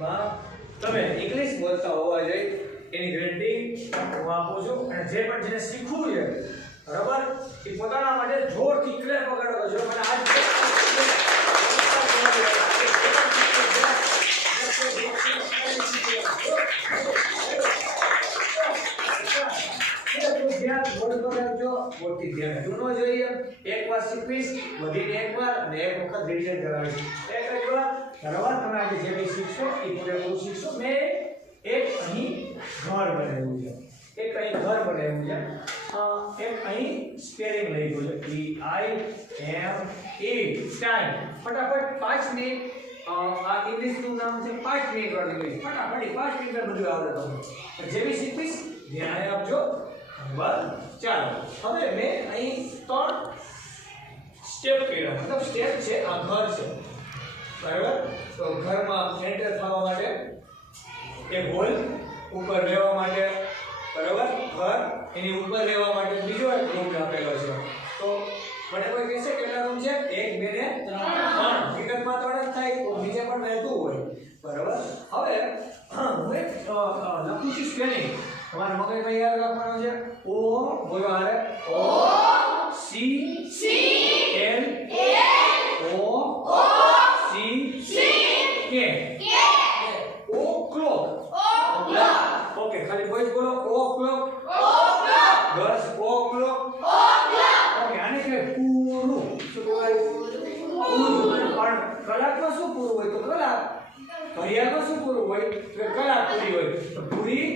તમે ઇંગ્લિશ બોલતા હોવા જોઈએ એની ગેરંટી હું આપું છું અને જે પણ જેને શીખવું છે બરાબર એ પોતાના માટે જોરથી ક્લેપ વગાડો છો અને આજ જૂનો જોઈએ એકવાર શીખવીશ વધીને એકવાર અને એક વખત રિવિઝન કરાવીશ એક જ વાર બરાબર તમે આજે જે કંઈ શીખશો એ પૂરેપૂરું શીખશો મેં એક અહીં ઘર બનાવ્યું છે એક અહીં ઘર બનાવ્યું છે એક અહીં સ્પેલિંગ લખ્યું છે TIME ટાઈમ ફટાફટ 5 મિનિટ આ ઇંગ્લિશનું નામ છે 5 મિનિટ વાળી ગઈ ફટાફટ 5 મિનિટમાં બધું આવડે તમને જે બી શીખવીશ ધ્યાન આપજો બસ ચાલો હવે મેં અહીં 3 સ્ટેપ કર્યા મતલબ સ્ટેપ છે આ ઘર છે બરાબર તો ઘરમાં એન્ટર થવા માટે એક હોલ ઉપર રહેવા માટે બરાબર ઘર એની ઉપર રહેવા માટે બીજો એક રૂમ આપેલો છે તો મને કોઈ કહેશે કેટલા રૂમ છે 1 2 ને 3 હકીકતમાં 3 જ થાય તો નીચે પણ રહેતું હોય બરાબર હવે હું એક લખું છું સ્પેલિંગ તમારા મગજમાં યાદ રાખવાનું છે ઓ બોલો હારે O C L O C K o'clock okay ખાલી બોય બોલો ઓ ક્લોક બસ ઓ ક્લોક ઓકે આને કે પૂરું શું કહેવાય પૂરું પણ કલાકમાં શું પૂરું હોય તો કલાક ઘડિયાળમાં શું પૂરું હોય તો કલાક પૂરી હોય તો પૂરી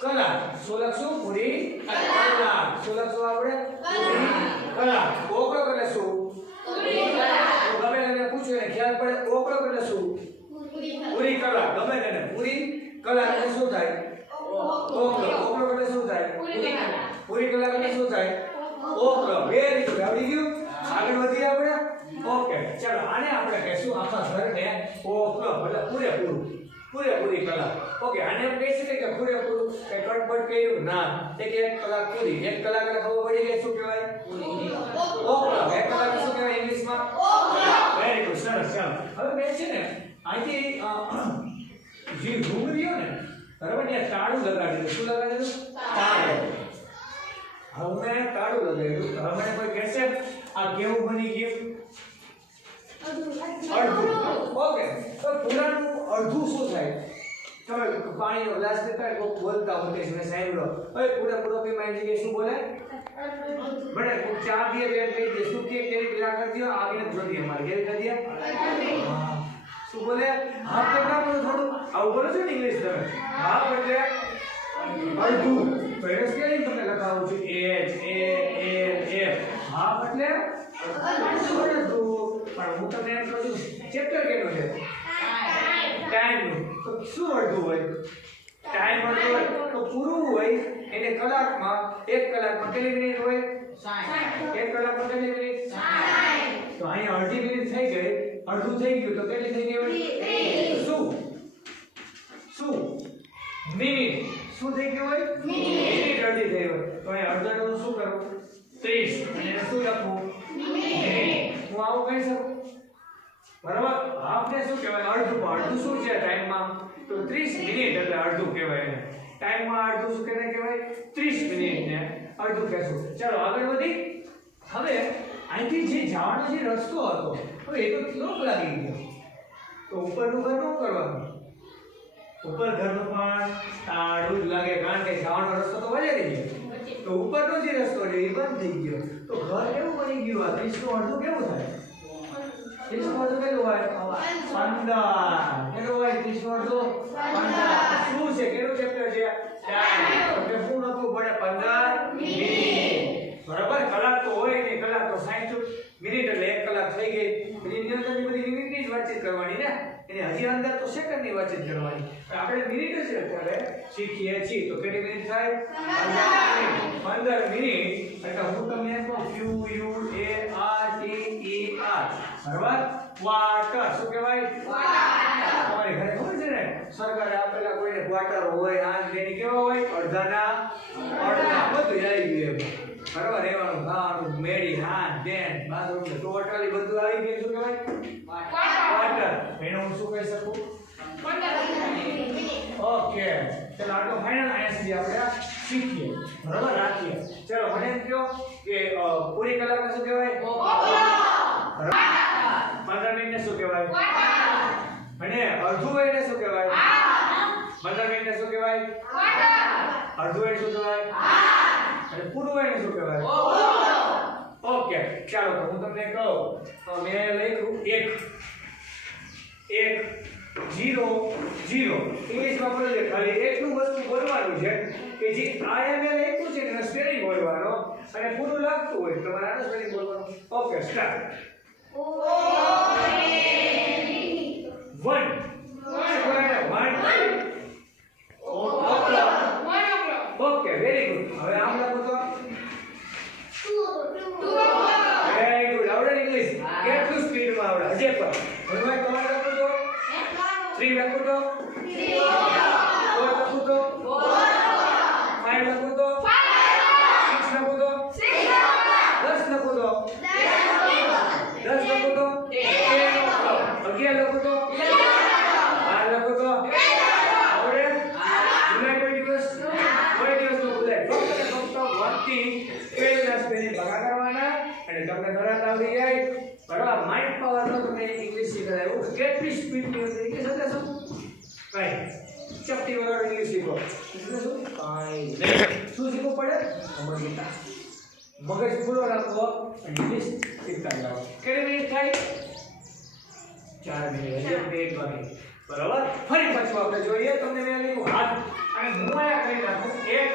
કલાક શું લખશું પૂરી કલાક શું લખશું આપણે પૂરી કલાક ઓકળો એટલે શું પૂરી કલાક તો ગમે એને પૂછ્યું ને ખ્યાલ પડે ઓકળો એટલે શું પૂરી કલાક ગમે એને પૂરી કલાક એટલે શું થાય ઓકળો એટલે શું થાય પૂરી કલાક એટલે શું થાય ઓકળો વેરી ગુડ આવડી ગયું આગળ વધીએ આપણે ઓકે ચાલો આને આપણે કહેશું આખા ઘરને ઓકળો એટલે પૂરેપૂરી કલાક ઓકે આને એમ કહી શકાય કે પૂરેપૂરું કે કટપટ કર્યું ના એક કલાક પૂરી 1 કલાક એટલે ખબર પડી ગઈ શું કહેવાય ઓકળો 1 કલાક શું કહેવાય ઇંગ્લિશમાં વેરી ગુડ સરસ ચાલો હવે મેં છે ને અહીંથી જે રૂમ રહ્યો ને બરાબર ત્યાં તાળું લગાડી શું લગાડ્યું તાળું હવે મેં તાળું લગાડ્યું હવે મને કોઈ કહેશે આ કેવું બની ગયું અડધું ઓકે તો પૂરાનું અડધું શું થાય તમે પાણીનો ગ્લાસ લેતા કોઈ બોલતા હોય કે મેં સાંભળ્યો હવે પૂરેપૂરો પીમાં એની જગ્યાએ શું બોલે બને ચા દીએ તો એમ કહી દે શું કે કેરી પીલા કરી દો આગળ જોડી અમારે કેવી કરી દે શું બોલે હાફ કરતા બોલો થોડું આવું બોલો છો ને ઇંગ્લિશ તમે હાફ એટલે અડધું તો એને સ્પેલિંગ તમને લખાવું છું HALF હાફ એટલે અડધું પણ હું તમને એમ કહું છું ચેપ્ટર કેટલું છે ટાઈમનું તો શું અડધું હોય ટાઈમ અડધું હોય તો પૂરું હોય એને કલાકમાં 1 કલાકમાં કેટલી મિનિટ હોય 60 1 કલાકમાં કેટલી મિનિટ 60 તો અહીંયા અડધી મિનિટ થઈ ગઈ અડધું થઈ ગયું તો કેટલી થઈ ગઈ હોય શું મિનિટ શું થઈ ગયું હોય મિનિટ અડધી થઈ હોય તો અહીંયા અડધાનું શું કરવું 30 અને શું લખવું મિનિટ હું આવું કહી શકું બરાબર હાફ ને શું કહેવાય અડધું શું છે ટાઈમમાં તો 30 મિનિટ એટલે અડધું કહેવાય એને ટાઈમમાં અડધું શું કહેવાય 30 મિનિટ ને અડધું કહેશું ચાલો આગળ વધી હવે અહીંથી જે જવાનો જે રસ્તો હતો હવે એ તો ક્લોક લાગી ગયો તો ઉપરનું ઘર શું કરવાનું ઉપર ઘરનું પણ તાળું જ લાગે કારણ કે જવાનો રસ્તો તો વધે ગયો તો ઉપરનો જે રસ્તો છે એ બંધ થઈ ગયો તો ઘર કેવું બની ગયું આ 30 નું અડધું કેવું થાય 30 નું અડધું કેટલું હોય 15 કેટલું હોય 30 નું અડધું 15 શું છે કેટલું ચેપ્ટર છે ટાઈમ એટલે શું લખવું પડે 15 મિનિટ બરાબર કલાક તો હોય ને કલાક તો 60 મિનિટ એટલે 1 કલાક થઈ ગઈ એની અંદરની બધી મિનિટની જ વાતચીત કરવાની ને એને હજી અંદર તો સેકન્ડની વાતચીત કરવાની પણ આપણે મિનિટ જ અત્યારે શીખીએ છીએ તો કેટલી મિનિટ થાય 15 મિનિટ એટલે હું તમને કહું QUARTER બરાબર ક્વાર્ટર શું કહેવાય ક્વાર્ટર તમારે ઘરે ખબર છે ને સરકારે આપેલા કોઈને ક્વાર્ટર હોય આ એની કેવો હોય અડધા બધું આવી ગયું બરાબર રહેવાનું ખાવાનું મેડી હાન દેન બાથરૂમ ટોટલી બધું આવી ગયું શું કહેવાય ક્વાર્ટર એનો હું શું શું કહી શકું? ઓકે ચલો આટલો ફાઇનલ આયા સુધી આપણે શીખીએ બરાબર રાખીએ. ચલો મને એમ કહો કે પૂરી કલાકને શું કહેવાય? 15 મિનિટને શું કહેવાય? અને અડધું વયને શું કહેવાય? 15 મિનિટને શું કહેવાય? અડધું વયને શું કહેવાય? અને પૂરું વયને શું કહેવાય? ઓકે ચાલો તો હું તમને કહું મેં લખ્યું 1 0 0 ઇંગ્લિશમાં બોલે ખાલી એટલું વસ્તુ બોલવાનું છે કે જે આયા મેં લખ્યું છે એનો સ્પેલિંગ બોલવાનો અને પૂરું લાગતું હોય તમારે આનો સ્પેલિંગ બોલવાનો. Okay start. 1 okay very good. હવે આમ લખો તો વેરી ગુડ. આવડે ઇંગ્લિશ કેટલું સ્પીડમાં આવડે હજે પણ ભણવા તમારે લખો તો 3 લખો તો 4 લખો તો 5 લખો તો 6 લખો તો 10 લખો તો 10 લખો તો 11 લખો તો 12 લખો તો આવડે. જુલાઈ કોઈ દિવસ તો બોલે ફક્ત 1 થી 12 ના સ્પેલિંગ ભાગા કરવાના અને તમને તરત આવડી જાય. બરાબર માઇન્ડ પાવર નો તમને ઇંગ્લિશ શીખવાડ્યું કેટલી સ્પીડ ની અંદર કે સમજે શું કઈ ચપટી વગર ઇંગ્લિશ શીખો એટલે શું કઈ શું શીખવું પડે સમજતા મગજ ખુલ્લો રાખવો અને ઇંગ્લિશ શીખતા જાઓ. કેટલી મિનિટ થાય? 4 મિનિટ હજી 1 બાકી. બરાબર ફરી પાછું આપણે જોઈએ. તમને મેં લખ્યું હાથ અને મુઆયા કરી નાખું 1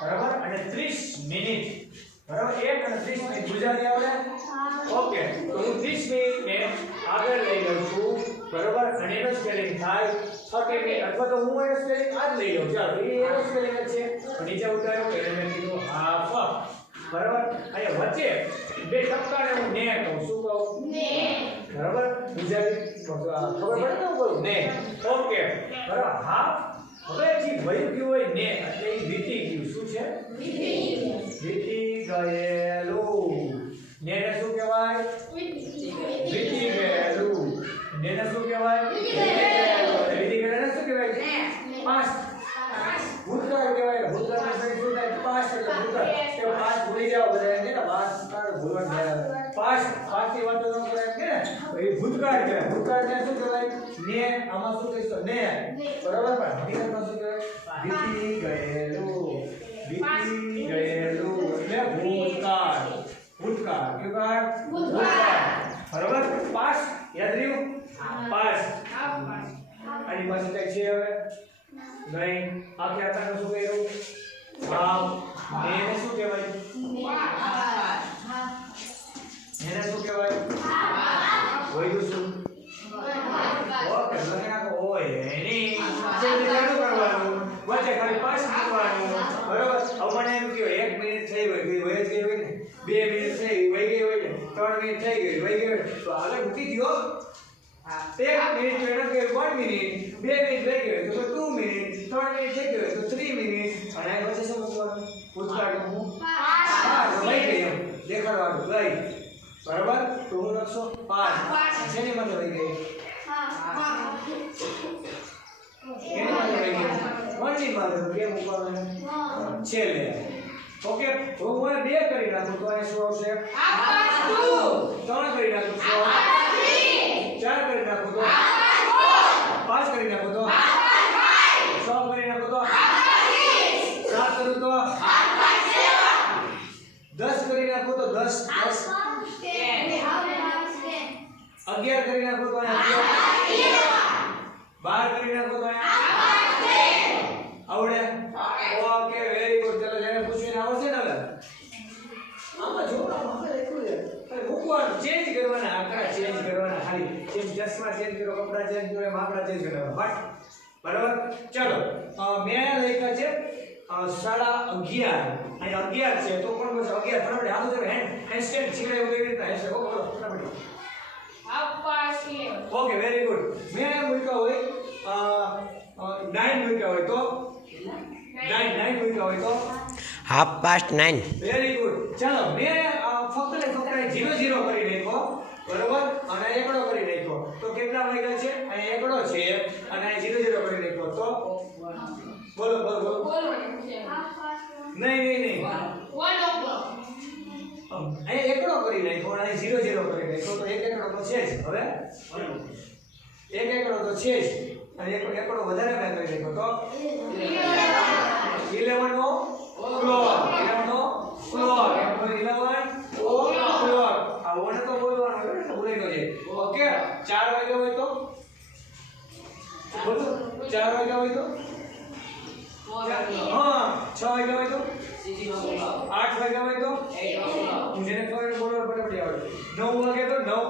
બરાબર અને 30 મિનિટ બરાબર 1 અને 30 મિનિટ ગુજરાતી આવડે? ઓકે તો હું 30 મિનિટને આગળ લઈ લઉં છું બરાબર અને એનો સ્પેલિંગ થાય 30 મિનિટ અથવા તો હું એનો સ્પેલિંગ આજ લઈ લઉં. ચાલો એનો સ્પેલિંગ જ છે નીચે ઉતાર્યો એટલે મેં કીધું હાફ બરાબર. અહીંયા વચ્ચે બે ટપકાને હું ને કહું. શું કહું? ને બરાબર ગુજરાતી ખબર પડે ને બોલું ને. ઓકે બરાબર હાફ. હવે જે વહી ગયું હોય ને એટલે એ વીતી ગયું. શું છે? વીતી ગયેલું. નેને શું કહેવાય? વીતી ગયેલું. નેને શું કહેવાય? વીતી ગયેલું શું કહેવાય? પાસ્ટ. ભૂતકાળ કહેવાય. ભૂતકાળનો શું થાય? પાસ્ટ એટલે ભૂતકાળ. કે પાસ્ટ ભૂલી જાવ બધા એમ કે ને પાસ્ટ ભૂલવાનું થાય. પાસ્ટ પાસ્ટની વાતો ન કરાય કે ને તો એ ભૂતકાળ કહેવાય. ભૂતકાળને શું કહેવાય? ને આમાં શું કહીશું? ને બરાબર. પણ હકીકતમાં શું કહેવાય? વીતી ગયેલું. વીતી ગયેલું એટલે ભૂતકાળ. ભૂતકાળ કેવું? ભૂતકાળ બરાબર. પાસ્ટ યાદ રહ્યું? પાસ્ટ આની પાસે કઈ છે હવે નહીં. આખે આખાનું શું કર્યું? હાફ. એને શું કહેવાય? એને શું કહેવાય? હોય શું? ઓકે લખી નાખો ઓય એની જલ્દી ચાલુ કરવાનું વચ્ચે ખાલી પાસ મૂકવાનું બરાબર. હવે મને એમ કહો 1 મિનિટ થઈ હોય ગઈ હોય જ ગઈ હોય ને 2 મિનિટ થઈ વહી ગઈ હોય ને 3 મિનિટ થઈ ગઈ વહી ગઈ તો આગળ મૂકી દો. 1 મિનિટ મેળવ કે 1 મિનિટ 2 મિનિટ થઈ ગઈ તો 2 મિનિટ 3 મિનિટ થઈ ગઈ તો 3 મિનિટ અને આ વચ્ચે શું મૂકવાનું? ભૂતકાળનું હું પાસ વહી ગઈ એમ દેખાડવાનું ગઈ બરાબર. તો હું લખશો પાસ. જેની માટે વહી ગઈ? કેની માટે વહી ગઈ? વનની માટે. કેમ મૂકવાનું? છેલ્લે. ઓકે તો હું 2 કરી નાખું તો અહીં શું આવશે? 3 કરી નાખું તો 4 કરી નાખું તો 5 કરી નાખું તો 6 કરી નાખું તો 7 કરું તો 10 કરી નાખું તો 10 11 કરી નાખું તો 11 12 કરી નાખું તો આવડે? Okay very good. ચલો જેને પૂછીને આવશે ને હવે આમાં જો આમાં લખ્યું છે ખાલી મૂકવાનું ચેન્જ કરવાના આંકડા ચેન્જ કરવાના ખાલી જેમ ચશ્મા ચેન્જ કરો કપડા ચેન્જ કરો એમ આંકડા ચેન્જ કરવાના બટ બરાબર. ચલો મેં લખ્યા છે 11:30 અહીં 11 છે તો પણ બસ 11 ફટાફટ હાથ ઉઠાવો હેન્ડ સ્ટેન્ડ શીખડાય એવી રીતના હશે. બોલો ફટાફટ. Okay very good. મેં મૂક્યા હોય 9 મૂક્યા હોય તો 9 મૂક્યા હોય તો 9:30. Very good. ચાલો મેં ફક્ત 0 0 કરી નાખ્યો બરોબર અને એકડો કરી નાખ્યો તો કેટલા વાગ્યા છે? છે અહીંયા એકડો છે અને અહીં 0 0 કરી નાખ્યો તો બોલો બોલો બોલો નહીં અહીં એકડો કરી નાખ્યો અને અહીં 0 0 કરી નાખ્યો તો એક એકડો તો છે જ હવે એક એકડો તો છે જ અને એક એકડો વધારે મેં કરી નાખ્યો તો 11 નો ફ્લોર 11 નો ફ્લોર 11 ફ્લોર આ ઓને તો બોલવાનું હોય ને ભૂલી ગયો છે ઓકે 4 વાગ્યા હોય તો બોલો 4 વાગ્યા હોય તો હા 6 વાગ્યા હોય તો 8 વાગ્યા હોય તો જેને ખબર બોલો ફટાફટ આવડે 9 વાગે તો 9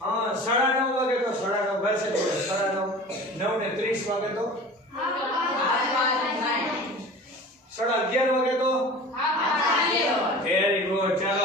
હા 9:30 વાગે તો 9:30 બસ જ 9:30 9 ને 30 વાગે તો 11:30 વાગે તો વેરી ગુડ ચાલો